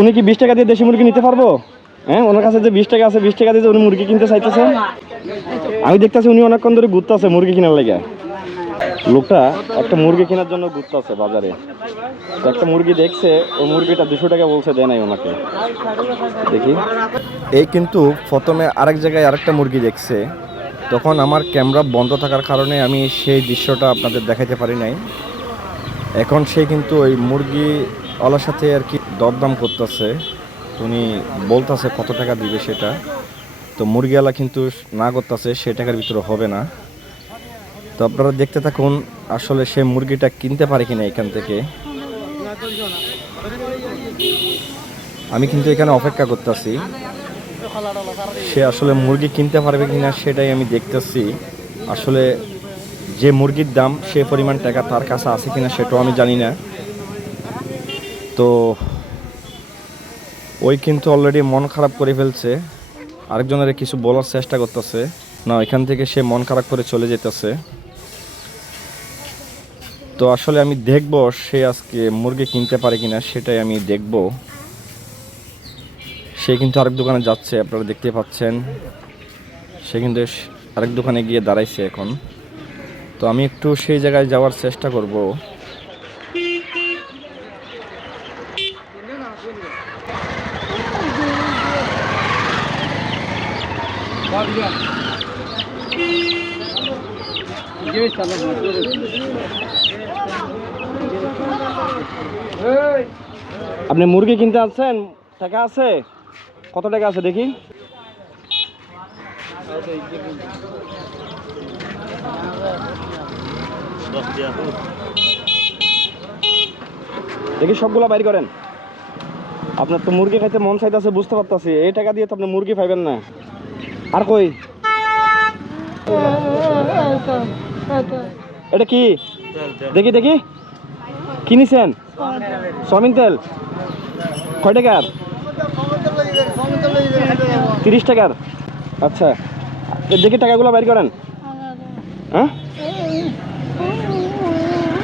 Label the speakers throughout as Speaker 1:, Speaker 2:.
Speaker 1: উনি কি বিশ টাকা দিয়ে দেশি মুরগি নিতে পারব? হ্যাঁ ওনার কাছে যে বিশ টাকা আছে, বিশ টাকা দিয়ে উনি মুরগি কিনতে চাইতেছে। আমি দেখতেছি উনি অনেকক্ষণ ধরে ঘুরতে আছে মুরগি কেনার লেগে। লোকটা একটা মুরগি কেনার জন্য ঘুরতে আছে বাজারে। একটা মুরগি দেখছে ওই মুরগিটা দুশো টাকা বলছে, দেয় নাই ওনাকে। দেখি। এই কিন্তু প্রথমে আরেক জায়গায় আরেকটা মুরগি দেখছে। তখন আমার ক্যামেরা বন্ধ থাকার কারণে আমি সেই দৃশ্যটা আপনাদের দেখাতে পারি নাই। এখন সে কিন্তু ওই মুরগি ওলার সাথে আর কি দরদাম করতেছে, উনি বলতেছে কত টাকা দিবে সেটা। তো মুরগিওয়ালা কিন্তু না করতেছে, সে টাকার ভিতরে হবে না। তো আপনারা দেখতে থাকুন, আসলে সে মুরগিটা কিনতে পারে কিনা এখান থেকে। আমি কিন্তু এখানে অপেক্ষা করতেছি, সে আসলে মুরগি কিনতে পারবে কিনা সেটাই আমি দেখতেছি। আসলে যে মুরগির দাম, সে পরিমাণ টাকা তার কাছে আছে কিনা সেটাও আমি জানি না। তো ওই কিন্তু অলরেডি মন খারাপ করে ফেলছে। আরেকজনের কিছু বলার চেষ্টা করতেছে। না, এখান থেকে সে মন খারাপ করে চলে যেতেছে। তো আসলে আমি দেখব সে আজকে মুরগি কিনতে পারে কিনা, সেটাই আমি দেখব। সে কিন্তু আরেক দোকানে যাচ্ছে, আপনারা দেখতে পাচ্ছেন। সে কিন্তু আরেক দোকানে গিয়ে দাঁড়াইছে এখন। তো আমি একটু সেই জায়গায় যাওয়ার চেষ্টা করব। আপনি মুরগি কিনতে আসছেন? টাকা আছে? কত টাকা আছে দেখি? দেখি সবগুলা বাইর করেন। আপনার তো মুরগি খাইতে মন চাইতেছে, বুঝতে পারতাছি। এই টাকা দিয়ে তো আপনি মুরগি পাইবেন না। আর কই? এটা কি? দেখি দেখি। কিনেছেন সয়াবিন তেল। কয় টাকার? তিরিশ টাকার। আচ্ছা। দেখি টাকাগুলো বাইর করেন। হ্যাঁ?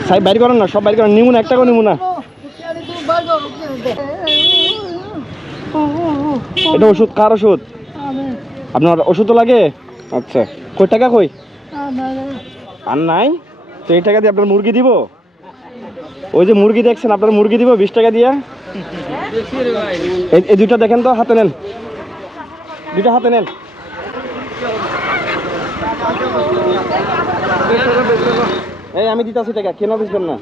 Speaker 1: সাই বাইর করেন না, সব বাইর করেন। নিমু না, এক টাকাও নিমু না। এটা ওষুধ, কার ওষুধ? আপনার ওষুধও লাগে? আচ্ছা। কই, টাকা কই? আর নাই? তো এই টাকা দিয়ে আপনার মুরগি দিব? ওই যে মুরগি দেখছেন, আপনার মুরগি দিব বিশ টাকা দিয়ে? এই- দুইটা দেখেন তো, হাতে নেন। দুইটা হাতে নেন। এই আমি দিতেছি টাকা কেন বুঝবেন না?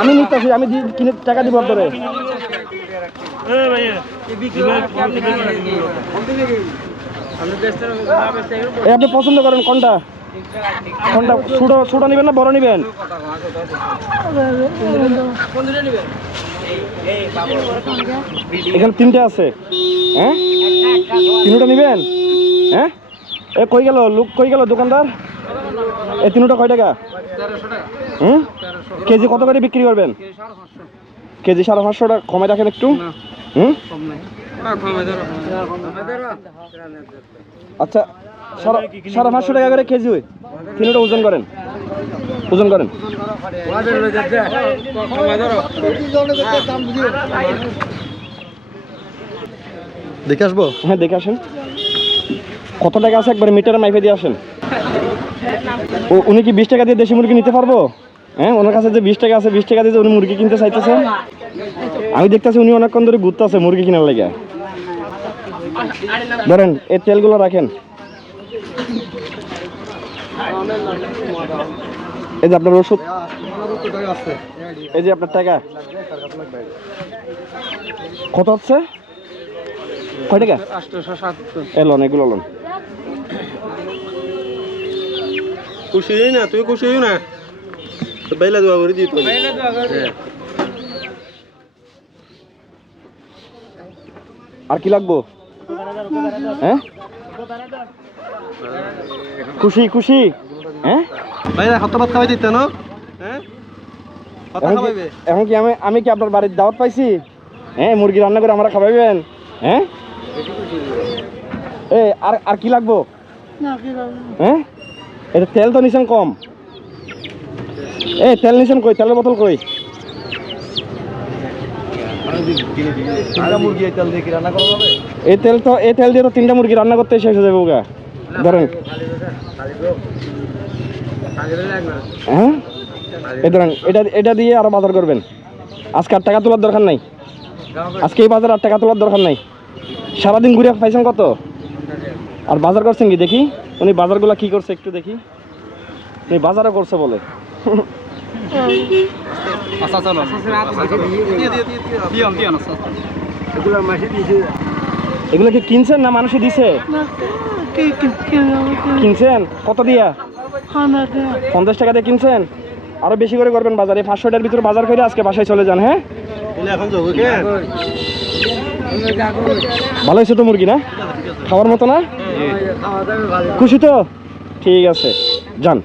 Speaker 1: আমি নিতেছি আমি কিনে টাকা দিব আপনারে। আপনি পছন্দ করেন কোনটা? কোনটা ছোট ছোট নেবেন না বড় নেবেন? এখানে তিনটে আছে। হ্যাঁ? তিনটা নেবেন? হ্যাঁ? এ কই গেল? লোক কই গেল দোকানদার? এই তিনটা কয় টাকা? হুম? কেজি কত করে বিক্রি করবেন? কেজি সাড়ে পাঁচশো টাকা। কমে রাখেন একটু। হুম? আচ্ছা সাড়ে পাঁচশো টাকা করে কেজি ওই। তিনটা ওজন করেন। ওজন করেন।
Speaker 2: দেখে আসব?
Speaker 1: হ্যাঁ দেখে আসেন। কত টাকা আছে? একবার মিটারে মাইফে দিয়ে আসেন। উনি কি বিশ টাকা দিয়ে দেশি মুরগি নিতে পারব? হ্যাঁ ওনার কাছে যে বিশ টাকা আছে বিশ টাকা দিয়ে উনি মুরগি কিনতে চাইতেছে। আমি দেখতেছি উনি অনেকক্ষণ ধরে ঘুরতে আছে মুরগি কেনার লেগে। ধরেন এই তেলগুলো রাখেন। এই যে আপনার ওষুধ। এই যে আপনার টাকা। কত হচ্ছে? কয় টাকা? এলন এগুলো লোন।
Speaker 2: খুশি হই না তুই খুশি হই না? তো বাইলা দোয়া করে দিত
Speaker 1: আর কি লাগবো? হ্যাঁ? খুশি খুশি। হ্যাঁ?
Speaker 2: বাইলা কত ভাত খাওয়াই দিত না? হ্যাঁ?
Speaker 1: এখন কি- এখন কি আমি আমি কি আপনার বাড়ির দাওয়াত পাইছি? হ্যাঁ মুরগি রান্না করে আমরা খাওয়াইবেন? হ্যাঁ? এ আর আর কি লাগবো? হ্যাঁ? এটা তেল তো নিছেন কম। এ তেল নিছেন কই? তেলের বোতল কই?
Speaker 2: এই তেল
Speaker 1: তো এই তেল দিয়ে তো তিনটা মুরগি রান্না করতে শেষ হয়ে যাবে ওগা ধরেন। হ্যাঁ? এই ধরেন এটা এটা দিয়ে আরও বাজার করবেন। আজকে আর টাকা তোলার দরকার নাই। আজকে এই বাজার আর টাকা তোলার দরকার নাই। সারাদিন ঘুরে পাইছেন কত? আর বাজার করছেন কি দেখি? উনি বাজারগুলো কি করছে একটু দেখি। উনি বাজারও করছে বলে।
Speaker 2: আচ্ছা চলো এগুলো মাসে দিয়েছে
Speaker 1: এগুলো কি কিনছেন না মানুষে দিছে? কিনছেন? কত দিয়া? পঞ্চাশ টাকা দিয়ে কিনছেন? আরও বেশি করে করবেন বাজারে। পাঁচশোটার ভিতরে বাজার করে আজকে বাসায় চলে যান হ্যাঁ?
Speaker 2: তাহলে এখন
Speaker 1: ভালো হয়েছে তো মুরগি না? খাওয়ার মতো না? খুশি তো? ঠিক আছে। যান।